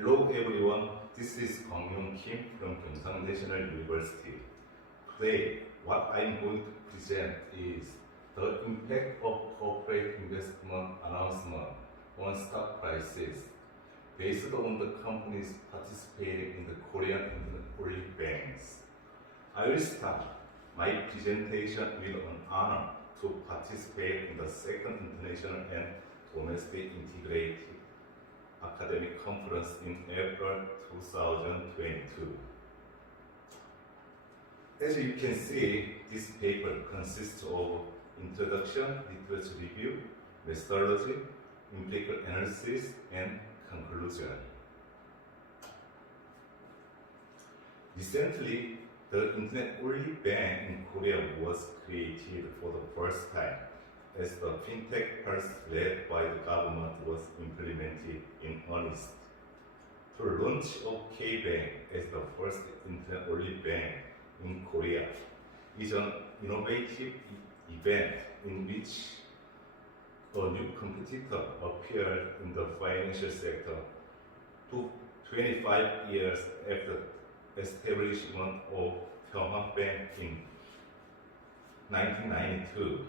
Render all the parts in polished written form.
Hello everyone, this is Gwang from Gyeongsang National University. Today, what I'm going to present is the impact of corporate investment announcement on stock prices based on the companies participating in the Korean internet-only banks. I will start my presentation with an honor to participate in the second international and domestic integrated academic conference in April 2022. As you can see, this paper consists of introduction, literature review, methodology, empirical analysis, and conclusion. Recently, the internet-only bank in Korea was created for the first time as the fintech pulse led by the government was implemented in earnest. The launch of K-Bank as the first internet-only bank in Korea is an innovative event in which a new competitor appeared in the financial sector 25 years after establishment of FoCoS Bank in 1992.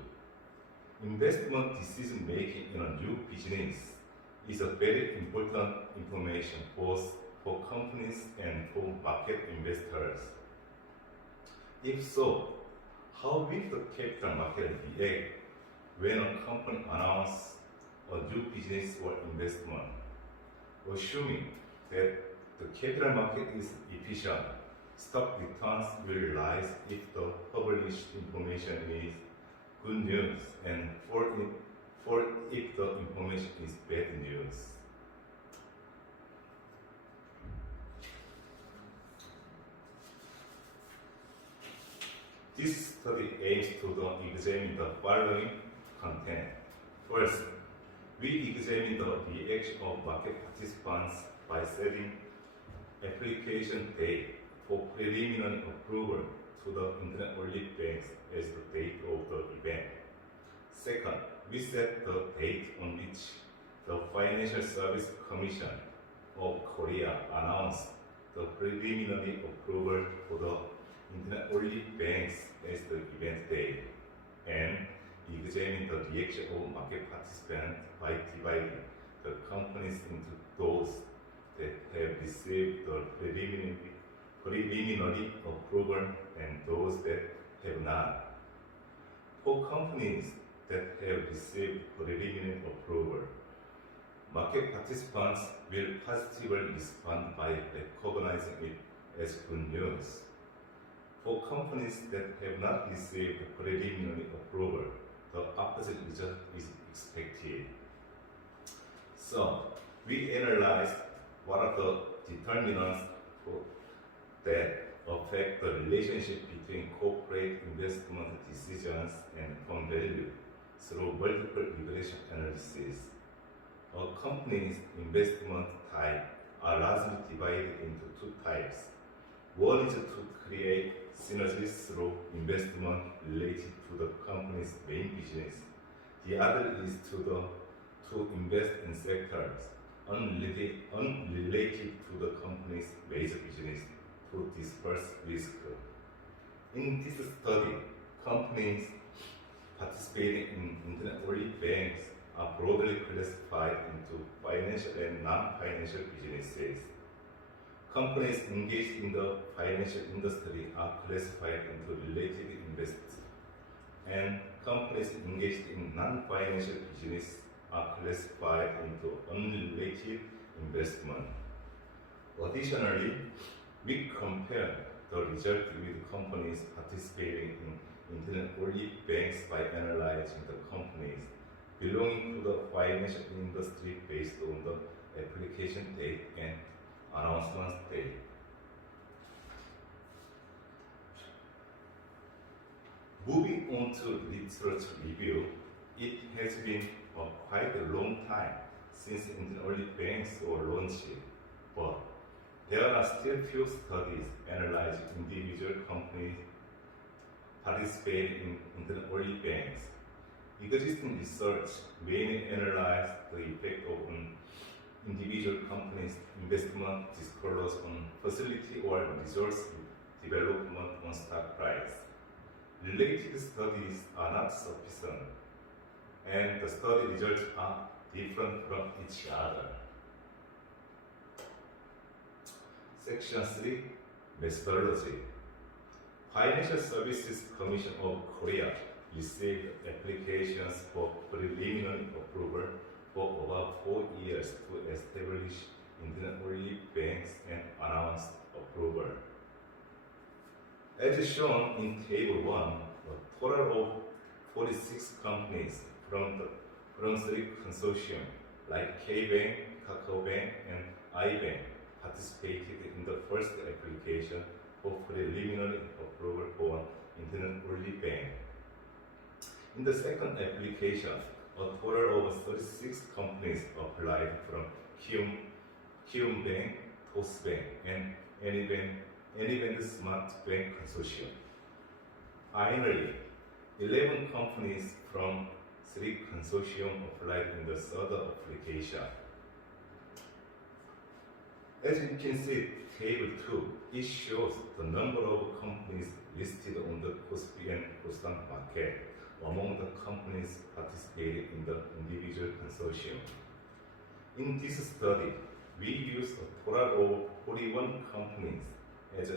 Investment decision making in a new business is a very important information both for companies and for market investors. If so, how will the capital market react when a company announces a new business or investment? Assuming that the capital market is efficient, stock returns will rise if the published information is good news and for if the information is bad news. This study aims to examine the following content. First, we examine the reaction of market participants by setting application date for preliminary approval to the internet-only banks as the date of the event. Second, we set the date on which the Financial Service Commission of Korea announced the preliminary approval for the internet-only banks as the event date, and examine the reaction of market participants by dividing the companies into those that have received the preliminary approval and those that have not. For companies that have received preliminary approval, market participants will positively respond by recognizing it as good news. For companies that have not received preliminary approval, the opposite result is expected. So, we analyzed what are the determinants that affect the relationship between corporate investment decisions and firm value through multiple regression analysis. A company's investment type are largely divided into two types. One is to create synergies through investment related to the company's main business. The other is to invest in sectors unrelated to the company's major business to disperse risk. In this study, companies participating in internet-only banks are broadly classified into financial and non-financial businesses. Companies engaged in the financial industry are classified into related investors, and companies engaged in non-financial business are classified into unrelated investment. Additionally, we compare the result with companies participating in internet-only banks by analyzing the companies belonging to the financial industry based on the application date and announcement date. Moving on to literature review, it has been quite a long time since internet-only banks were launched, but there are still few studies analyzing individual companies participating in internet-only banks. Existing research mainly analyzed the effect of individual companies' investment disclosures on facility or resource development on stock price. Related studies are not sufficient, and the study results are different from each other. Section 3, Methodology. Financial Services Commission of Korea received applications for preliminary approval for about 4 years to establish internet-only banks and announced approval. As shown in Table 1, a total of 46 companies from 3 consortium like K-Bank, KakaoBank, and iBank participated in the first application for preliminary approval for an internet-only bank. In the second application, a total of 36 companies applied from Kyum Bank, TOS Bank, and Anybank Smart Bank Consortium. Finally, 11 companies from 3 consortium applied in the third application. As you can see, Table 2, it shows the number of companies listed on the KOSPI and KOSDAQ market among the companies participating in the individual consortium. In this study, we used a total of 41 companies, as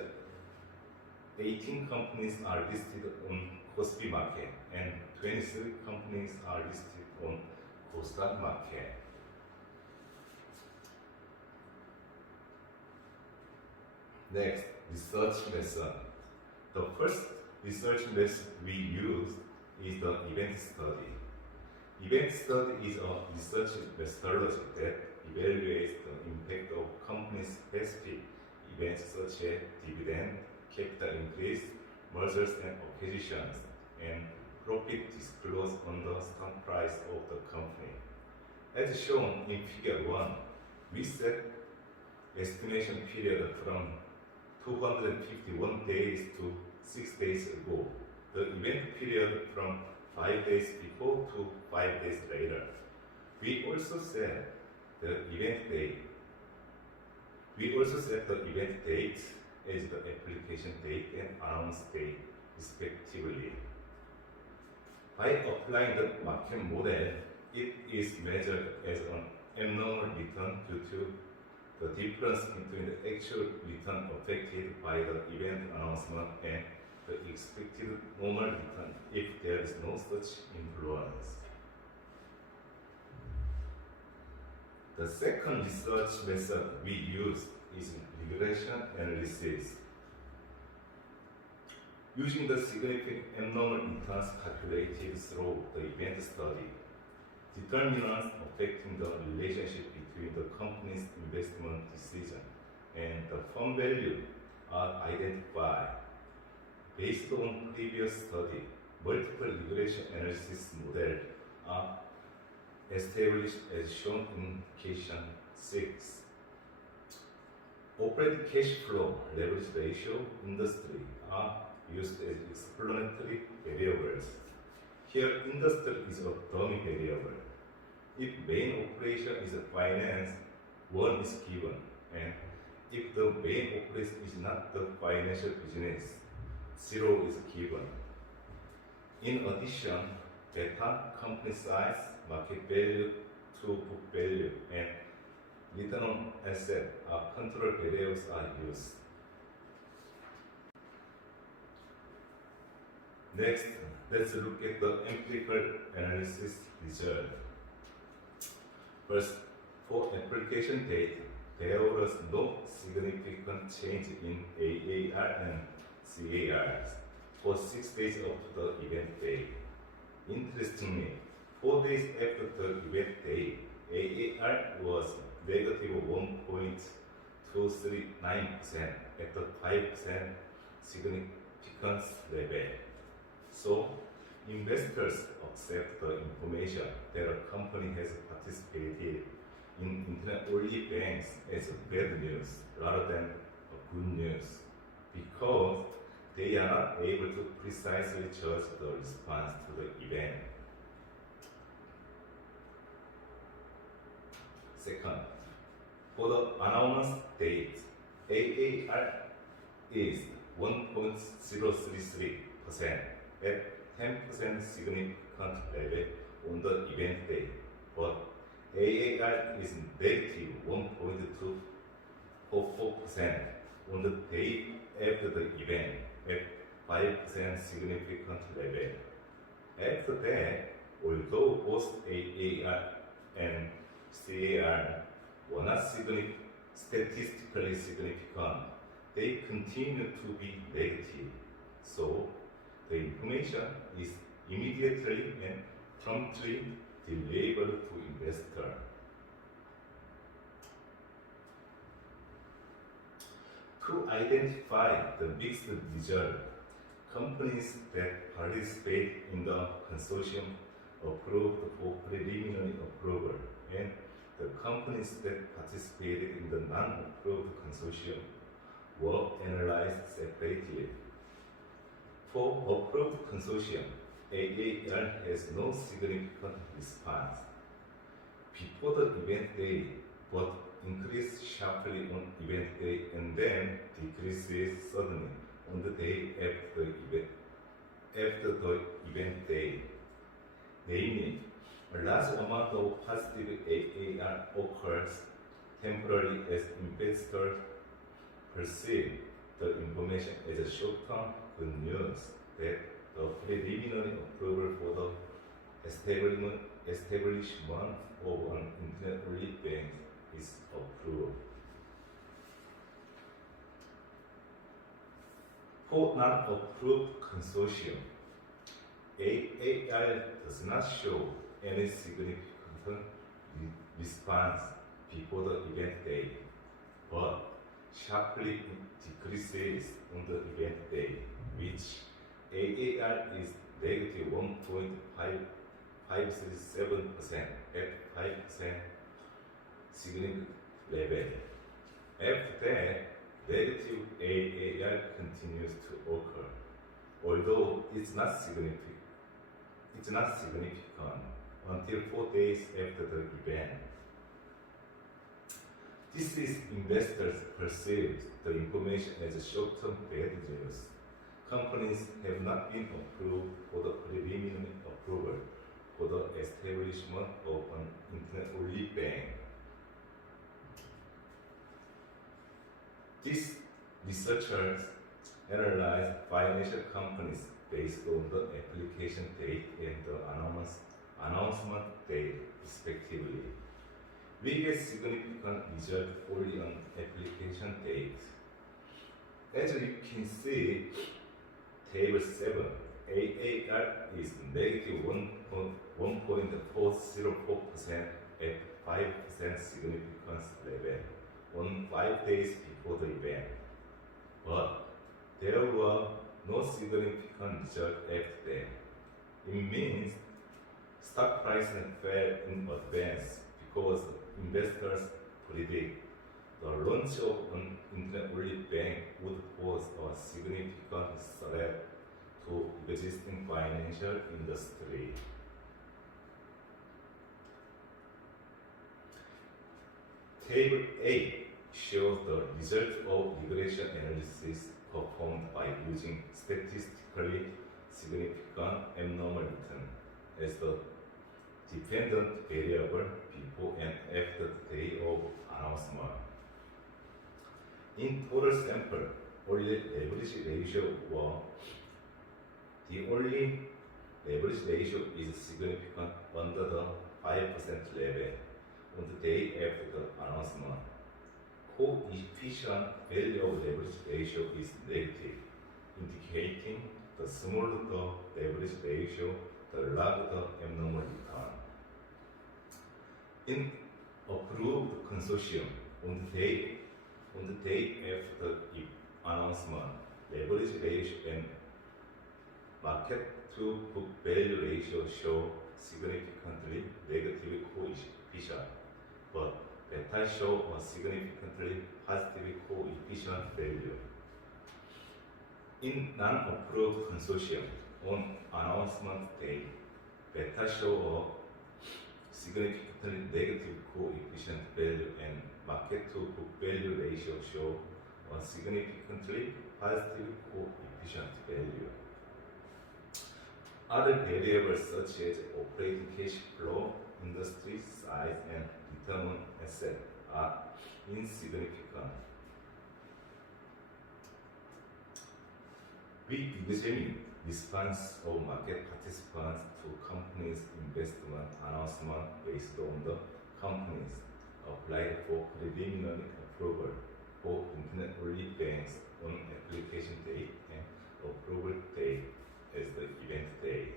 18 companies are listed on KOSPI market and 23 companies are listed on KOSDAQ market. Next, research method. The first research method we used is the event study. Event study is a research methodology that evaluates the impact of company-specific events such as dividend, capital increase, mergers and acquisitions, and profit disclosed on the stock price of the company. As shown in Figure 1, we set estimation period from 251 days to 6 days ago, the event period from 5 days before to 5 days later. We also set the event date. We also set the event date as the application date and announce date, respectively. By applying the market model, it is measured as an abnormal return due to the difference between the actual return affected by the event announcement and the expected normal return if there is no such influence. The second research method we use is regression analysis. Using the significant abnormal returns calculated through the event study, determinants affecting the relationship between the company's investment decision and the firm value are identified. Based on previous study, multiple regression analysis models are established as shown in Question 6. Operating cash flow, leverage ratio, industry are used as explanatory variables. Here, industry is a dummy variable. If main operation is finance, 1 is given, and if the main operation is not the financial business, 0 is given. In addition, beta, company size, market value to book value, and return on asset are control variables are used. Next, let's look at the empirical analysis result. First, for application date, there was no significant change in AAR and CARs for 6 days up to the event date. Interestingly, 4 days after the event date, AAR was negative 1.239% at the 5% significance level. So, investors accept the information that a company has participated in internet-only banks as bad news rather than good news, because they are not able to precisely judge the response to the event. Second, For the announced date, AAR is 1.033% at 10% significant level on the event day, but AAR is negative 1.244% on the day after the event at 5% significant level. After that, although both AAR and CAR were not statistically significant, they continue to be negative. So the information is immediately and promptly delivered to investor. To identify the mixed result, companies that participate in the consortium approved for preliminary approval, and the companies that participated in the non-approved consortium were analyzed separately. For approved consortium, AAR has no significant response before the event day, but increases sharply on event day and then decreases suddenly on the day after the event day. Namely, a large amount of positive AAR occurs temporarily as investors perceive the information as a short-term good news that the preliminary approval for the establishment of an internet-only bank is approved. For non-approved consortium, AAR does not show any significant response before the event day, but sharply decreases on the event day, which AAR is negative 1.537% at 5% significant level. After that, negative AAR continues to occur, although it's not significant until 4 days after the event. This is investors perceive the information as a short-term bad news. Companies have not been approved for the preliminary approval for the establishment of an internet-only bank. These researchers analyzed financial companies based on the application date and the announcement date, respectively. We get significant result only on application date. As you can see, Table 7, AAR is negative 1.404% at 5% significance level on 5 days before the event. But there were no significant result after that. It means stock prices fell in advance because investors predict the launch of an internet-only bank would pose a significant threat to existing financial industry. Table 8 shows the result of regression analysis performed by using statistically significant abnormal return as the dependent variable before and after the day of announcement. In total sample, only leverage ratio the only leverage ratio is significant under the 5% level on the day after the announcement. Coefficient value of leverage ratio is negative, indicating the smaller the leverage ratio, the larger the abnormal return. In approved consortium, on the day after the announcement, leverage ratio and market to book value ratio show significantly negative coefficient, but beta show a significantly positive coefficient value. In non-approved consortium, on announcement day, beta show a significantly negative coefficient value and market to book value ratio show a significantly positive coefficient value. Other variables such as operating cash flow, industry size, and return on asset are insignificant. We examine response of market participants to companies' investment announcement based on the companies applied for preliminary approval for internet-only banks on application date and approval date as the event date.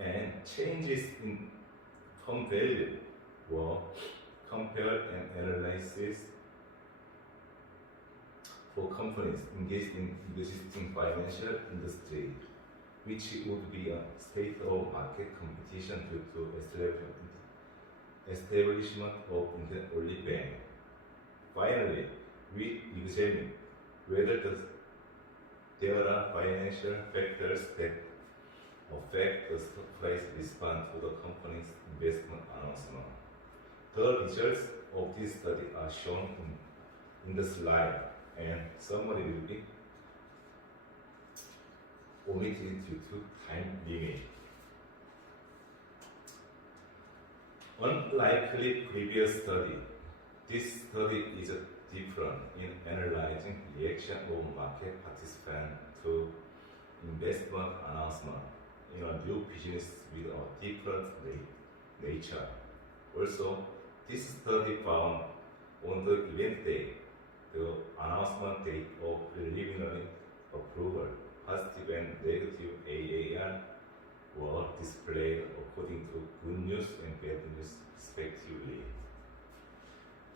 And changes in firm value were compared and analyzed for companies engaged in existing financial industry, which would be a state of market competition due to establishment of internet-only bank. Finally, we examine whether there are financial factors that affect the stock price response to the company's investment announcement. The results of this study are shown in the slide, and summary will be omitted due to time limit. Unlike previous study, this study is different in analyzing reaction of market participants to investment announcement in a new business with a different nature. Also, this study found on the event day, the announcement date of preliminary approval, positive and negative AAR were displayed according to good news and bad news respectively.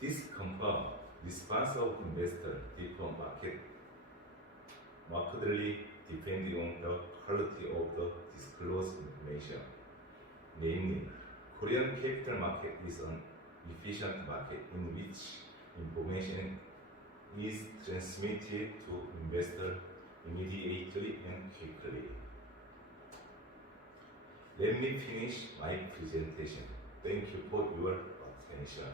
This confirmed response of investor differ markedly depending on the quality of the disclosed information. Namely, Korean capital market is an efficient market in which information is transmitted to investor immediately and quickly. Let me finish my presentation. Thank you for your attention.